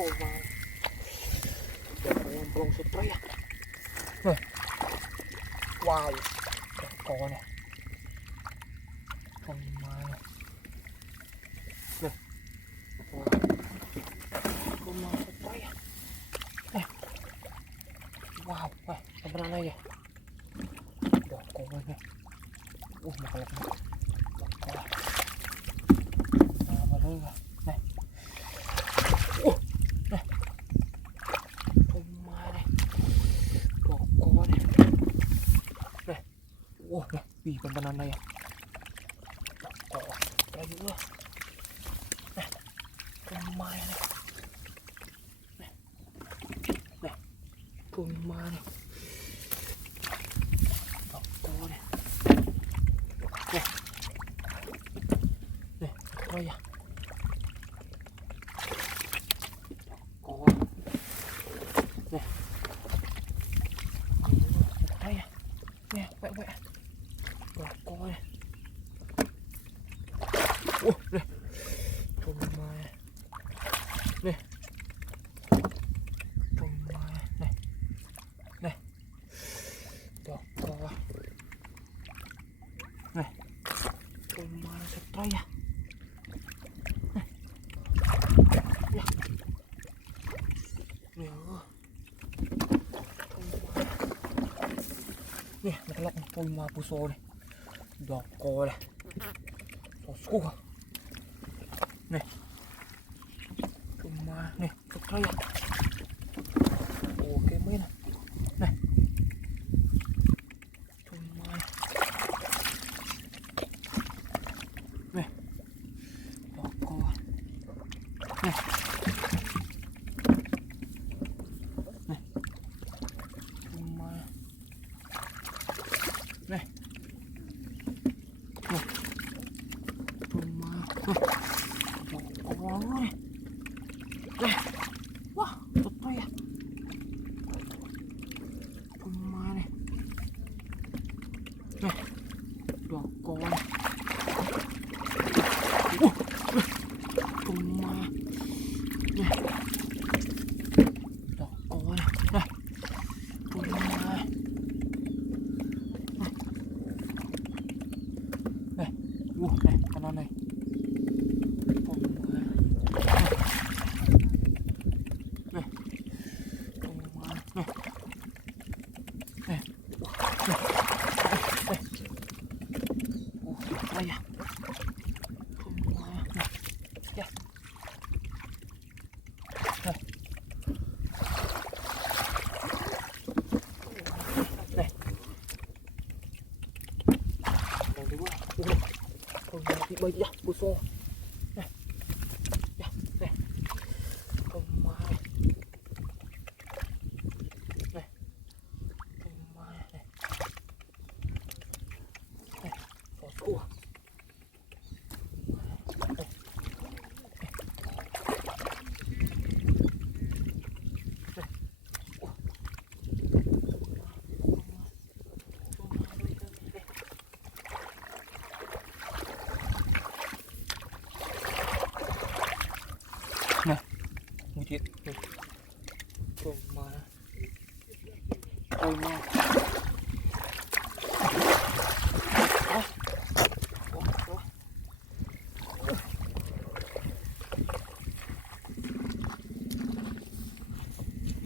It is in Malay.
Oh man. Yang belum sutra ya. Nih. Wow. Có này. Con mai. Nih. Wow. Con mai sutra ya. Nih. Wow. Wah, beneran aja. Udah có này. Makalap na. Mabalay ka. Nih. Nih. Kumare. Doko nih. Nih. Nih. Ih, beneran na yan. Doko. Lagi lo. Nih. Kumare nih. Nih. Nih. Kumare. Doko nih. Nih. Nih. Oh ya. Doko. Nih. Oh ya. Nih, baik. Doko nih. Nih. Kumare. Nih. Kumare. Nih. Nih. Doko. Nih. Kumare sutra ya. Nih. Ya. Nih. Nih, nakalak ng mga puso nih. Doko nih. Sosku. Nih. Kumare. Nih, sutra ya. Oke mo yun. Nih. Kumare. Nih. Doko. Nih. Nih. Kumare. Nih. Nih. Kumare. Doko nih. Nih. Wah, sutra ya. Kumare. Nih. Doko nih. Kumare. Nih. Doko nih. Nih. Kumare. Nih. Nih, kanan nih. Kumare. Nih. Kumare. Nih. Nih. Sutra ya. Kumare. Nih. Ya. Nih. Nih. Yang kedua. Kumare baik ya, puso. Nih. Ya, nih. Kumare. Nih. Kumare. Nih. Nih. Sosku. Nah, mujit nih. Kumare. Kumare.